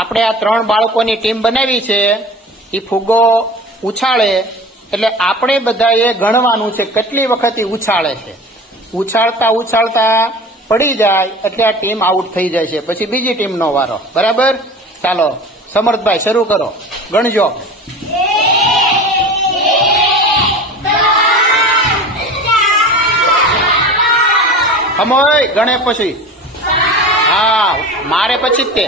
આપણે આ 3 બાળકોની ટીમ બનાવી છે. એ ફુગ્ગો ઉછાળે એટલે આપણે બધાએ ગણવાનું છે કેટલી વખત એ ઉછાળે છે. ઉછાળતા ઉછાળતા પડી જાય એટલે આ ટીમ આઉટ થઈ જાય છે. પછી બીજી ટીમનો વારો. બરાબર? ચાલો સમર્થભાઈ શરૂ કરો, ગણજો. અમોય ગણે પછી. હા, મારે પછી જ તે.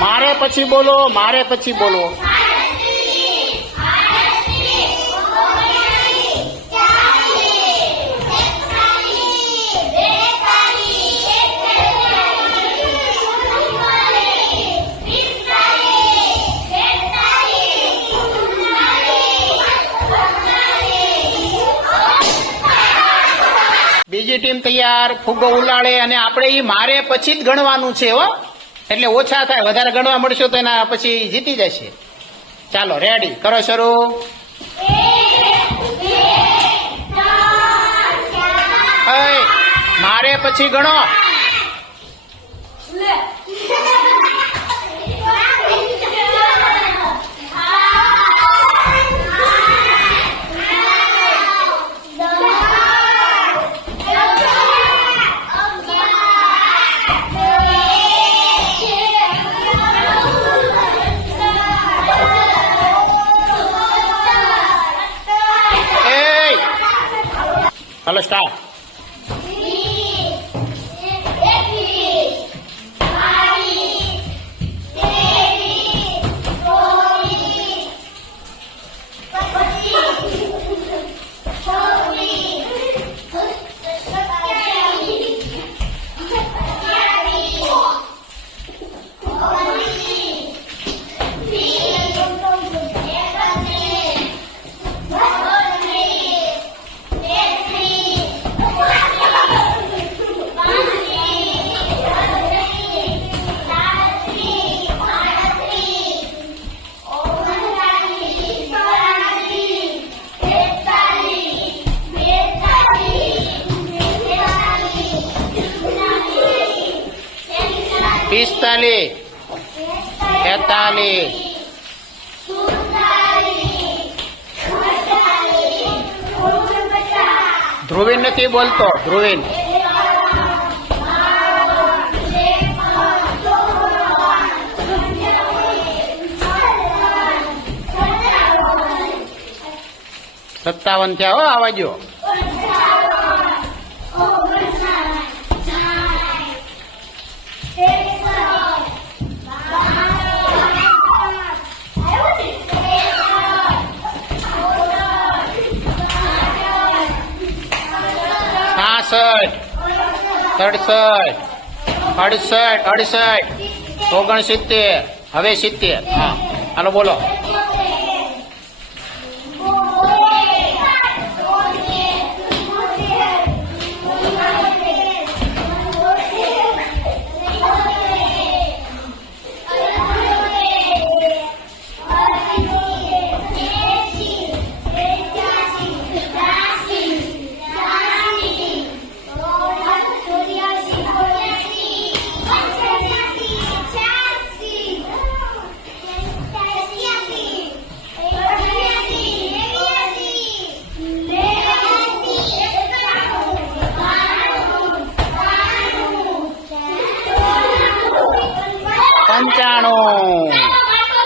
મારે પછી બોલો, મારે પછી બોલો. બીજી ટીમ તૈયાર. ફુગ્ગો ઉલાળે અને આપણે એ મારે પછી જ ગણવાનું છે હો, એટલે ઓછા થાય. વધારે ગણવા મળશો તો એના પછી જીતી જશે. ચાલો રેડી કરો, શરૂ. મારે પછી ગણો. Hello, start. પિસ્તાલીસ, 43, ધ્રુવીન નથી બોલતો, ધ્રુવીન. સત્તાવન થયા હો, આવા જો. સાસઠ, 67, 68, 69, 70. હવે 70. હા, હાલો બોલો.